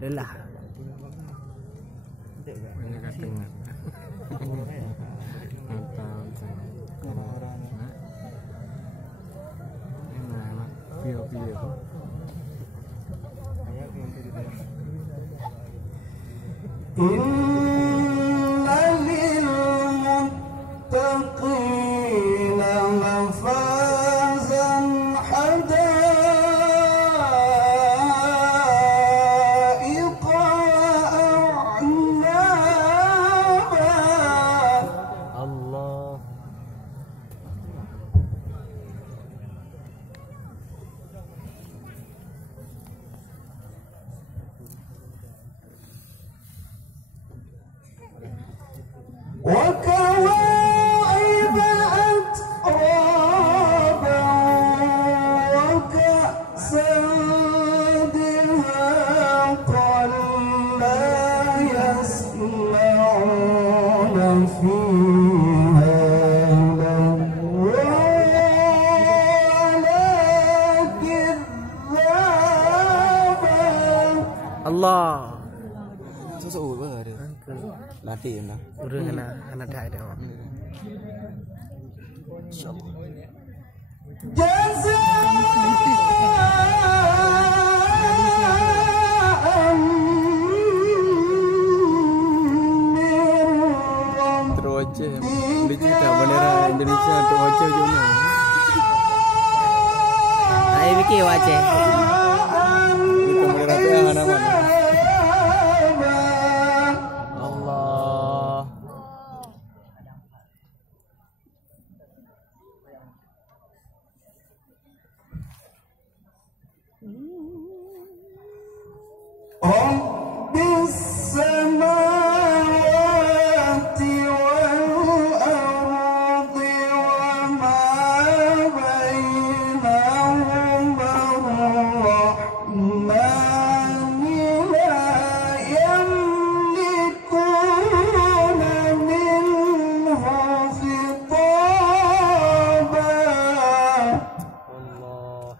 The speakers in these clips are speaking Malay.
Lelah. Dekat tengah. Inna lil muttaqina mafazan hadaiqa a'naba. Allah. وكواعب أترابا وكأسا دهاقا لا يسمعون فيها لغوا ولا كذابا. Allah. Susuk apa dia? Latih lah. Urang anak dah ada. Teroce. Dia cerita bendera Indonesia teroce je ni. Ai fikir wace. Itu bendera dia mana mana. Allah. رب السماوات والأرض وما بينهما الرحمن لا يملكون منه خطابا. Allah.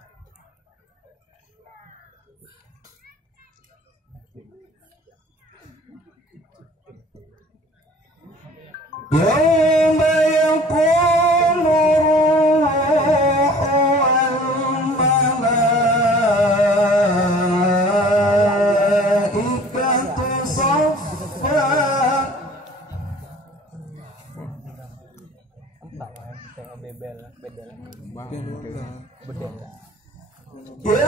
يوم يقوم الروح والملائكة صفا. Bebel. يوم